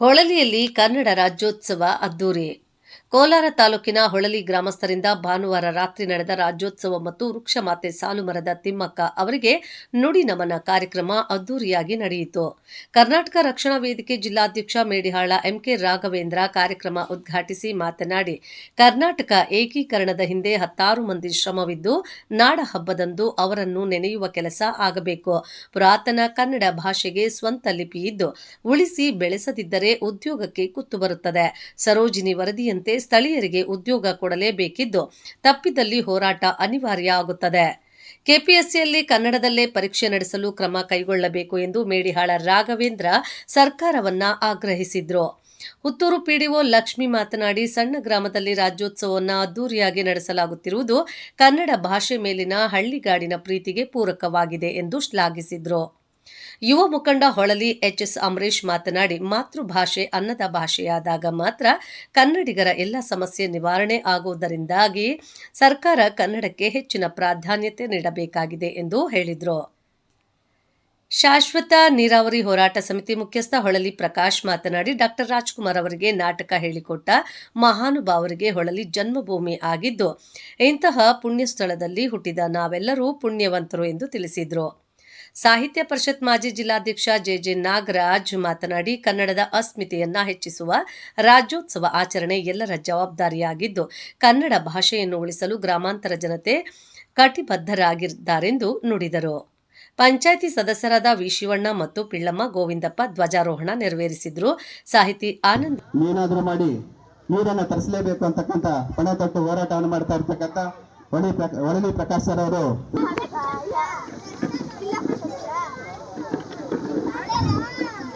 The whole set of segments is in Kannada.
ಹೊಳಲಿಯಲ್ಲಿ ಕನ್ನಡ ರಾಜ್ಯೋತ್ಸವ ಅದ್ದೂರಿ ಕೋಲಾರ ತಾಲೂಕಿನ ಹೊಳಲಿ ಗ್ರಾಮಸ್ಥರಿಂದ ಭಾನುವಾರ ರಾತ್ರಿ ನಡೆದ ರಾಜ್ಯೋತ್ಸವ ಮತ್ತು ವೃಕ್ಷಮಾತೆ ಸಾಲುಮರದ ತಿಮ್ಮಕ್ಕ ಅವರಿಗೆ ನುಡಿ ನಮನ ಕಾರ್ಯಕ್ರಮ ಅದ್ದೂರಿಯಾಗಿ ನಡೆಯಿತು. ಕರ್ನಾಟಕ ರಕ್ಷಣಾ ವೇದಿಕೆ ಜಿಲ್ಲಾಧ್ಯಕ್ಷ ಮೇಡಿಹಾಳ ಎಂಕೆ ರಾಘವೇಂದ್ರ ಕಾರ್ಯಕ್ರಮ ಉದ್ಘಾಟಿಸಿ ಮಾತನಾಡಿ, ಕರ್ನಾಟಕ ಏಕೀಕರಣದ ಹಿಂದೆ ಹತ್ತಾರು ಮಂದಿ ಶ್ರಮವಿದ್ದು, ನಾಡ ಹಬ್ಬದಂದು ಅವರನ್ನು ನೆನೆಯುವ ಕೆಲಸ ಆಗಬೇಕು. ಪುರಾತನ ಕನ್ನಡ ಭಾಷೆಗೆ ಸ್ವಂತ ಲಿಪಿ ಇದ್ದು, ಉಳಿಸಿ ಬೆಳೆಸದಿದ್ದರೆ ಉದ್ಯೋಗಕ್ಕೆ ಕುತ್ತು ಬರುತ್ತದೆ. ಸರೋಜಿನಿ ವರದಿಯಂತೆ ಸ್ಥಳೀಯರಿಗೆ ಉದ್ಯೋಗ ಕೊಡಲೇಬೇಕಿದ್ದು ತಪ್ಪಿದಲ್ಲಿ ಹೋರಾಟ ಅನಿವಾರ್ಯ ಆಗುತ್ತದೆ. ಕೆಪಿಎಸ್ಸಿಯಲ್ಲಿ ಕನ್ನಡದಲ್ಲೇ ಪರೀಕ್ಷೆ ನಡೆಸಲು ಕ್ರಮ ಕೈಗೊಳ್ಳಬೇಕು ಎಂದು ಮೇಡಿಹಾಳ ರಾಘವೇಂದ್ರ ಸರ್ಕಾರವನ್ನ ಆಗ್ರಹಿಸಿದ್ರು. ಹುತ್ತೂರು ಪಿಡಿಒ ಲಕ್ಷ್ಮಿ ಮಾತನಾಡಿ, ಸಣ್ಣ ಗ್ರಾಮದಲ್ಲಿ ರಾಜ್ಯೋತ್ಸವವನ್ನು ಅದ್ದೂರಿಯಾಗಿ ನಡೆಸಲಾಗುತ್ತಿರುವುದು ಕನ್ನಡ ಭಾಷೆ ಮೇಲಿನ ಹಳ್ಳಿಗಾಡಿನ ಪ್ರೀತಿಗೆ ಪೂರಕವಾಗಿದೆ ಎಂದು ಶ್ಲಾಘಿಸಿದ್ರು. ಯುವ ಮುಖಂಡ ಹೊಳಲಿ ಎಚ್ಎಸ್ ಅಮರೇಶ್ ಮಾತನಾಡಿ, ಮಾತೃಭಾಷೆ ಅನ್ನದ ಭಾಷೆಯಾದಾಗ ಮಾತ್ರ ಕನ್ನಡಿಗರ ಎಲ್ಲ ಸಮಸ್ಯೆ ನಿವಾರಣೆ ಆಗುವುದರಿಂದಾಗಿ ಸರ್ಕಾರ ಕನ್ನಡಕ್ಕೆ ಹೆಚ್ಚಿನ ಪ್ರಾಧಾನ್ಯತೆ ನೀಡಬೇಕಾಗಿದೆ ಎಂದು ಹೇಳಿದರು. ಶಾಶ್ವತ ನೀರಾವರಿ ಹೋರಾಟ ಸಮಿತಿ ಮುಖ್ಯಸ್ಥ ಹೊಳಲಿ ಪ್ರಕಾಶ್ ಮಾತನಾಡಿ, ಡಾಕ್ಟರ್ ರಾಜ್ಕುಮಾರ್ ಅವರಿಗೆ ನಾಟಕ ಹೇಳಿಕೊಟ್ಟ ಮಹಾನುಭಾವರಿಗೆ ಹೊಳಲಿ ಜನ್ಮಭೂಮಿ ಆಗಿದ್ದು, ಇಂತಹ ಪುಣ್ಯಸ್ಥಳದಲ್ಲಿ ಹುಟ್ಟಿದ ನಾವೆಲ್ಲರೂ ಪುಣ್ಯವಂತರು ಎಂದು ತಿಳಿಸಿದರು. ಸಾಹಿತ್ಯ ಪರಿಷತ್ ಮಾಜಿ ಜಿಲ್ಲಾಧ್ಯಕ್ಷ ಜೆ ಜೆ ನಾಗರಾಜ್ ಮಾತನಾಡಿ ಕನ್ನಡದ ಅಸ್ಮಿತೆಯನ್ನ ಹೆಚ್ಚಿಸುವ ರಾಜ್ಯೋತ್ಸವ ಆಚರಣೆ ಎಲ್ಲರ ಜವಾಬ್ದಾರಿಯಾಗಿದ್ದು ಕನ್ನಡ ಭಾಷೆಯನ್ನು ಉಳಿಸಲು ಗ್ರಾಮಾಂತರ ಜನತೆ ಕಟಿಬದ್ಧರಾಗಿದ್ದಾರೆಂದು ನುಡಿದರು. ಪಂಚಾಯಿತಿ ಸದಸ್ಯರಾದ ವಿ ಶಿವಣ್ಣ ಮತ್ತು ಪಿಳ್ಳಮ್ಮ ಗೋವಿಂದಪ್ಪ ಧ್ವಜಾರೋಹಣ ನೆರವೇರಿಸಿದ್ರು. ಸಾಹಿತಿ ಆನಂದ್ ಏನಾದರೂ ಮಾಡಿ ನೀರನ್ನು ತರಿಸಲೇಬೇಕು ಅಂತಕ್ಕಂಥ ಪಣ ತೊಟ್ಟು ಹೋರಾಟವನ್ನು ಮಾಡ್ತಾ ಇರ್ತಕ್ಕಂಥ ಹೊಳಿ ಪ್ರಕಾಶ್ ಸರ್ ಅವರು.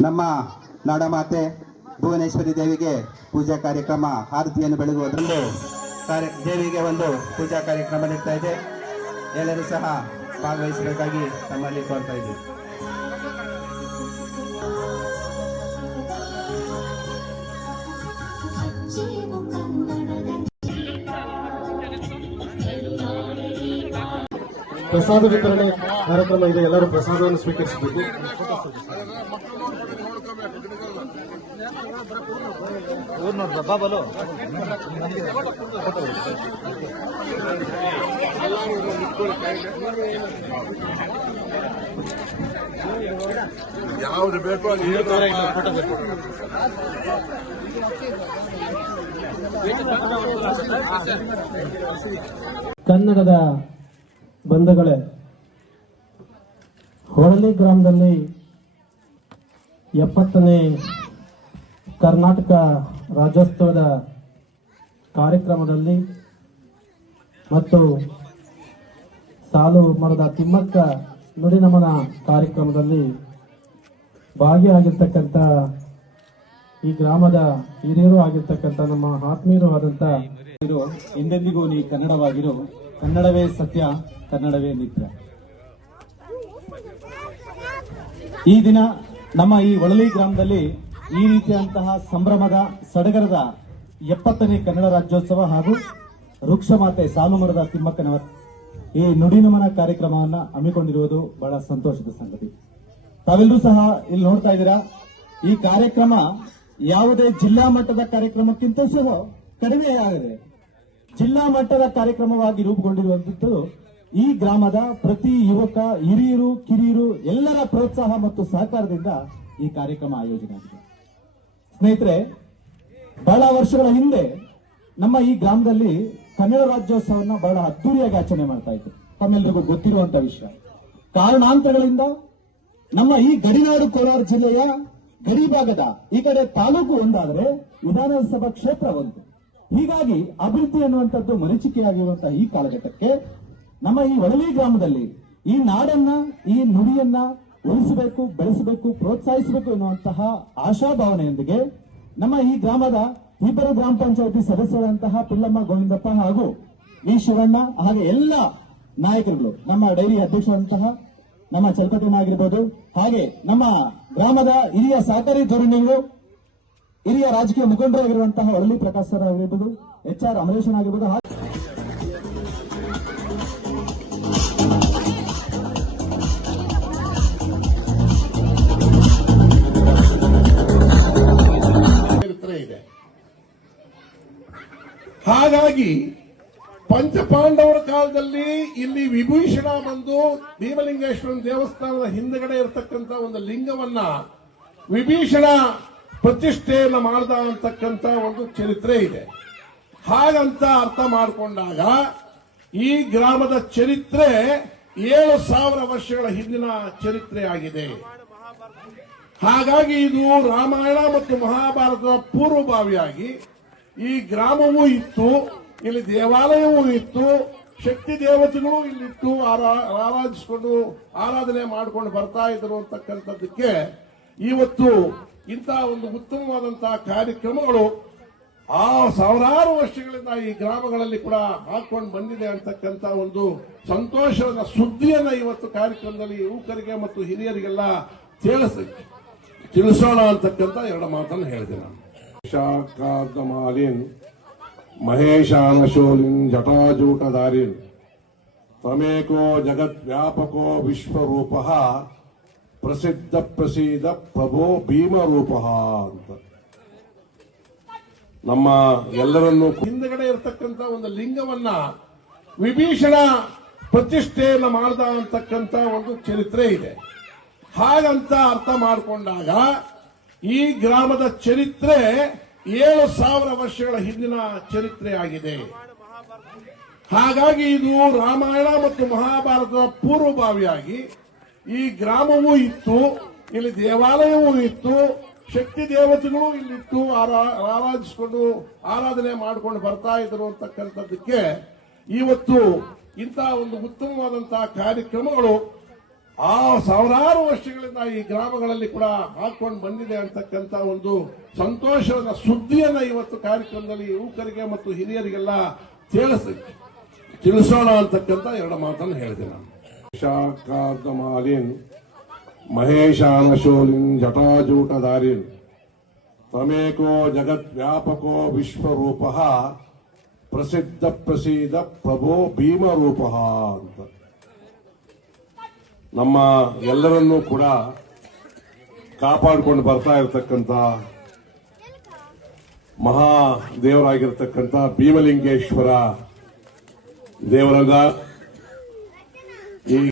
ನಮ್ಮ ನಾಡಮಾತೆ ಭುವನೇಶ್ವರಿ ದೇವಿಗೆ ಪೂಜಾ ಕಾರ್ಯಕ್ರಮ, ಆರತಿಯನ್ನು ಬೆಳಗುವುದರಲ್ಲಿ ಕಾರ್ಯ, ದೇವಿಗೆ ಒಂದು ಪೂಜಾ ಕಾರ್ಯಕ್ರಮ ನಡೀತಾ ಇದೆ. ಎಲ್ಲರೂ ಸಹ ಭಾಗವಹಿಸಬೇಕಾಗಿ ತಮ್ಮಲ್ಲಿ ಕೋರ್ತಾ ಇದ್ದೀವಿ. ಪ್ರಸಾದ ವಿತರಣೆ ಕಾರ್ಯಕ್ರಮ ಇದೆ. ಎಲ್ಲರೂ ಪ್ರಸಾದವನ್ನು ಸ್ವೀಕರಿಸಬೇಕು. ಯಾವ್ದು ಬೇಕೋ ಅದು ಕನ್ನಡದ ಬಂಧುಗಳೇ ಹೊಳಲಿ ಗ್ರಾಮದಲ್ಲಿ ಎಪ್ಪತ್ತನೇ ಕರ್ನಾಟಕ ರಾಜ್ಯೋತ್ಸವದ ಕಾರ್ಯಕ್ರಮದಲ್ಲಿ ಮತ್ತು ಸಾಲು ಮರದ ತಿಮ್ಮಕ್ಕ ನುಡಿನಮನ ಕಾರ್ಯಕ್ರಮದಲ್ಲಿ ಭಾಗಿಯಾಗಿರ್ತಕ್ಕಂಥ ಈ ಗ್ರಾಮದ ಹಿರಿಯರು ಆಗಿರ್ತಕ್ಕಂಥ ನಮ್ಮ ಆತ್ಮೀಯರು ಆದಂಥ ಎಂದೆಂದಿಗೂ ನೀ ಕನ್ನಡವಾಗಿರು. ಕನ್ನಡವೇ ಸತ್ಯ, ಕನ್ನಡವೇ ನಿತ್ಯ ಈ ದಿನ ನಮ್ಮ ಈ ಒಳಲಿ ಗ್ರಾಮದಲ್ಲಿ ಈ ರೀತಿಯಂತಹ ಸಂಭ್ರಮದ ಸಡಗರದ ಎಪ್ಪತ್ತನೇ ಕನ್ನಡ ರಾಜ್ಯೋತ್ಸವ ಹಾಗೂ ವೃಕ್ಷಮಾತೆ ಸಾಲುಮರದ ತಿಮ್ಮಕ್ಕನವರ ಈ ನುಡಿನಮನ ಕಾರ್ಯಕ್ರಮವನ್ನ ಹಮ್ಮಿಕೊಂಡಿರುವುದು ಬಹಳ ಸಂತೋಷದ ಸಂಗತಿ. ತಾವೆಲ್ಲರೂ ಸಹ ಇಲ್ಲಿ ನೋಡ್ತಾ ಇದ್ದೀರಾ, ಈ ಕಾರ್ಯಕ್ರಮ ಯಾವುದೇ ಜಿಲ್ಲಾ ಮಟ್ಟದ ಕಾರ್ಯಕ್ರಮಕ್ಕಿಂತ ಸಹ ಕಡಿಮೆ ಆಗಿದೆ. ಜಿಲ್ಲಾ ಮಟ್ಟದ ಕಾರ್ಯಕ್ರಮವಾಗಿ ರೂಪುಗೊಂಡಿರುವಂತದ್ದು ಈ ಗ್ರಾಮದ ಪ್ರತಿ ಯುವಕ, ಹಿರಿಯರು, ಕಿರಿಯರು ಎಲ್ಲರ ಪ್ರೋತ್ಸಾಹ ಮತ್ತು ಸಹಕಾರದಿಂದ ಈ ಕಾರ್ಯಕ್ರಮ ಆಯೋಜನೆ ಆಗಿದೆ ಸ್ನೇಹಿತರೆ, ಬಹಳ ವರ್ಷಗಳ ಹಿಂದೆ ನಮ್ಮ ಈ ಗ್ರಾಮದಲ್ಲಿ ಕನ್ನಡ ರಾಜ್ಯೋತ್ಸವನ ಬಹಳ ಅದ್ದೂರಿಯಾಗಿ ಆಚರಣೆ ಮಾಡ್ತಾ ಇತ್ತು ತಮ್ಮೆಲ್ಲರಿಗೂ ಗೊತ್ತಿರುವಂತ ವಿಷಯ. ಕಾರಣಾಂತರಗಳಿಂದ ನಮ್ಮ ಈ ಗಡಿನಾಡು ಕೋಲಾರ ಜಿಲ್ಲೆಯ ಗಡಿ ಭಾಗದ ಈ ಕಡೆ ತಾಲೂಕು ಒಂದಾದರೆ ವಿಧಾನಸಭಾ ಕ್ಷೇತ್ರ ಒಂದು. ಹೀಗಾಗಿ ಅಭಿವೃದ್ಧಿ ಎನ್ನುವಂಥದ್ದು ಮರೀಚಿಕೆಯಾಗಿರುವಂತಹ ಈ ಕಾಲಘಟ್ಟಕ್ಕೆ ನಮ್ಮ ಈ ಒಳಲಿ ಗ್ರಾಮದಲ್ಲಿ ಈ ನಾಡನ್ನ, ಈ ನುಡಿಯನ್ನ ಉಳಿಸಬೇಕು, ಬೆಳೆಸಬೇಕು, ಪ್ರೋತ್ಸಾಹಿಸಬೇಕು ಎನ್ನುವಂತಹ ಆಶಾಭಾವನೆಯೊಂದಿಗೆ ನಮ್ಮ ಈ ಗ್ರಾಮದ ಇಬ್ಬರು ಗ್ರಾಮ ಪಂಚಾಯತಿ ಸದಸ್ಯರಾದಂತಹ ಪಿಲ್ಲಮ್ಮ ಗೋವಿಂದಪ್ಪ ಹಾಗೂ ವಿ ಶಿವಣ್ಣ ಹಾಗೆ ಎಲ್ಲ ನಾಯಕರುಗಳು, ನಮ್ಮ ಡೈರಿ ಅಧ್ಯಕ್ಷರಾದಂತಹ ನಮ್ಮ ಚಲಪತಿಮ್ಮ ಆಗಿರ್ಬೋದು, ಹಾಗೆ ನಮ್ಮ ಗ್ರಾಮದ ಹಿರಿಯ ಸಹಕಾರಿ ಧೋರಣಿಗಳು, ಹಿರಿಯ ರಾಜಕೀಯ ಮುಖಂಡರಾಗಿರುವಂತಹ ಹೊಳ್ಳಿ ಪ್ರಕಾಶ್ ಸರ್ ಆಗಿರ್ಬೋದು, ಎಚ್ ಆರ್ ಅಮರೇಶನ್ ಆಗಿರ್ಬೋದು ಹಾಗೆ ಹಾಗಾಗಿ ಪಂಚಪಾಂಡವರ ಕಾಲದಲ್ಲಿ ಇಲ್ಲಿ ವಿಭೂಷಣ ಬಂದು ಭೀಮಲಿಂಗೇಶ್ವರನ ದೇವಸ್ಥಾನದ ಹಿಂದಗಡೆ ಇರತಕ್ಕಂತ ಒಂದು ಲಿಂಗವನ್ನ ವಿಭೀಷಣ ಪ್ರತಿಷ್ಠೆಯನ್ನ ಮಾಡಿದ ಅಂತಕ್ಕಂಥ ಒಂದು ಚರಿತ್ರೆ ಇದೆ. ಹಾಗಂತ ಅರ್ಥ ಮಾಡಿಕೊಂಡಾಗ ಈ ಗ್ರಾಮದ ಚರಿತ್ರೆ ಏಳು ಸಾವಿರ ವರ್ಷಗಳ ಹಿಂದಿನ ಚರಿತ್ರೆ ಆಗಿದೆ. ಹಾಗಾಗಿ ಇದು ರಾಮಾಯಣ ಮತ್ತು ಮಹಾಭಾರತದ ಪೂರ್ವಭಾವಿಯಾಗಿ ಈ ಗ್ರಾಮವೂ ಇತ್ತು, ಇಲ್ಲಿ ದೇವಾಲಯವೂ ಇತ್ತು, ಶಕ್ತಿ ದೇವತೆಗಳು ಇಲ್ಲಿಟ್ಟು ಆರಾ- ಆರಾಧಿಸಿಕೊಂಡು ಆರಾಧನೆ ಮಾಡಿಕೊಂಡು ಬರ್ತಾ ಇದ್ರು ಅಂತಕ್ಕಂಥದ್ದಕ್ಕೆ ಇವತ್ತು ಇಂತಹ ಒಂದು ಉತ್ತಮವಾದಂತಹ ಕಾರ್ಯಕ್ರಮಗಳು ಆ ಸಾವಿರಾರು ವರ್ಷಗಳಿಂದ ಈ ಗ್ರಾಮಗಳಲ್ಲಿ ಕೂಡ ಹಾಕೊಂಡು ಬಂದಿದೆ ಅಂತಕ್ಕಂಥ ಒಂದು ಸಂತೋಷದ ಸುದ್ದಿಯನ್ನ ಇವತ್ತು ಕಾರ್ಯಕ್ರಮದಲ್ಲಿ ಯುವಕರಿಗೆ ಮತ್ತು ಹಿರಿಯರಿಗೆಲ್ಲ ತಿಳಿಸ ತಿಳಿಸೋಣ ಅಂತಕ್ಕಂಥ ಎರಡು ಮಾತನ್ನು ಹೇಳಿದೆ ನಾನು. ಶಾಖಾರ್ಧಮಾಲಿನ್ ಮಹೇಶಾನಶೋಲಿನ್ ಜಟಾಜೂಟಧಾರಿನ್ ತಮೇಕೋ ಜಗದ್ವ್ಯಾಪಕೋ ವಿಶ್ವರೂಪ, ಪ್ರಸಿದ್ಧ ಪ್ರಸೀದ ಪ್ರಭೋ ಭೀಮರೂಪ ಅಂತ. ನಮ್ಮ ಎಲ್ಲರನ್ನೂ ಹಿಂದಗಡೆ ಇರತಕ್ಕಂತ ಒಂದು ಲಿಂಗವನ್ನ ವಿಭೀಷಣ ಪ್ರತಿಷ್ಠೆಯನ್ನು ಮಾಡ್ದ ಅಂತಕ್ಕಂಥ ಒಂದು ಚರಿತ್ರೆ ಇದೆ. ಹಾಗಂತ ಅರ್ಥ ಮಾಡಿಕೊಂಡಾಗ ಈ ಗ್ರಾಮದ ಚರಿತ್ರೆ ಏಳು ಸಾವಿರ ವರ್ಷಗಳ ಹಿಂದಿನ ಚರಿತ್ರೆ ಆಗಿದೆ. ಹಾಗಾಗಿ ಇದು ರಾಮಾಯಣ ಮತ್ತು ಮಹಾಭಾರತದ ಪೂರ್ವಭಾವಿಯಾಗಿ ಈ ಗ್ರಾಮವೂ ಇತ್ತು, ಇಲ್ಲಿ ದೇವಾಲಯವೂ ಇತ್ತು, ಶಕ್ತಿ ದೇವತೆಗಳು ಇಲ್ಲಿತ್ತು ಆರಾ- ಆರಾಧಿಸಿಕೊಂಡು ಆರಾಧನೆ ಮಾಡಿಕೊಂಡು ಬರ್ತಾ ಇದ್ರು ಅಂತಕ್ಕಂಥದ್ದಕ್ಕೆ ಇವತ್ತು ಇಂತಹ ಒಂದು ಉತ್ತಮವಾದಂತಹ ಕಾರ್ಯಕ್ರಮಗಳು ಆ ಸಾವಿರಾರು ವರ್ಷಗಳಿಂದ ಈ ಗ್ರಾಮಗಳಲ್ಲಿ ಕೂಡ ಹಾಕೊಂಡು ಬಂದಿದೆ ಅಂತಕ್ಕಂಥ ಒಂದು ಸಂತೋಷದ ಸುದ್ದಿಯನ್ನ ಇವತ್ತು ಕಾರ್ಯಕ್ರಮದಲ್ಲಿ ಯುವಕರಿಗೆ ಮತ್ತು ಹಿರಿಯರಿಗೆಲ್ಲ ತಿಳಿಸ ತಿಳಿಸೋಣ ಅಂತಕ್ಕಂಥ ಎರಡು ಮಾತನ್ನು ಹೇಳಿದೆ ನಾನು. ಶಾಖಾರ್ಧಮಾಲಿನ್ ಮಹೇಶಾನಶೋಲಿನ್ ಜಟಾಜೂಟಧಾರಿನ್ ತಮೇಕೋ ಜಗದ್ವ್ಯಾಪಕೋ ವಿಶ್ವರೂಪ ಪ್ರಸಿದ್ಧ ಪ್ರಸೀದ ಪ್ರಭೋ ಭೀಮರೂಪ ಅಂತ. ನಮ್ಮ ಎಲ್ಲರನ್ನೂ ಕೂಡ ಕಾಪಾಡಿಕೊಂಡು ಬರ್ತಾ ಇರತಕ್ಕಂತ ಮಹಾ ದೇವರಾಗಿರ್ತಕ್ಕಂಥ ಭೀಮಲಿಂಗೇಶ್ವರ ದೇವರದ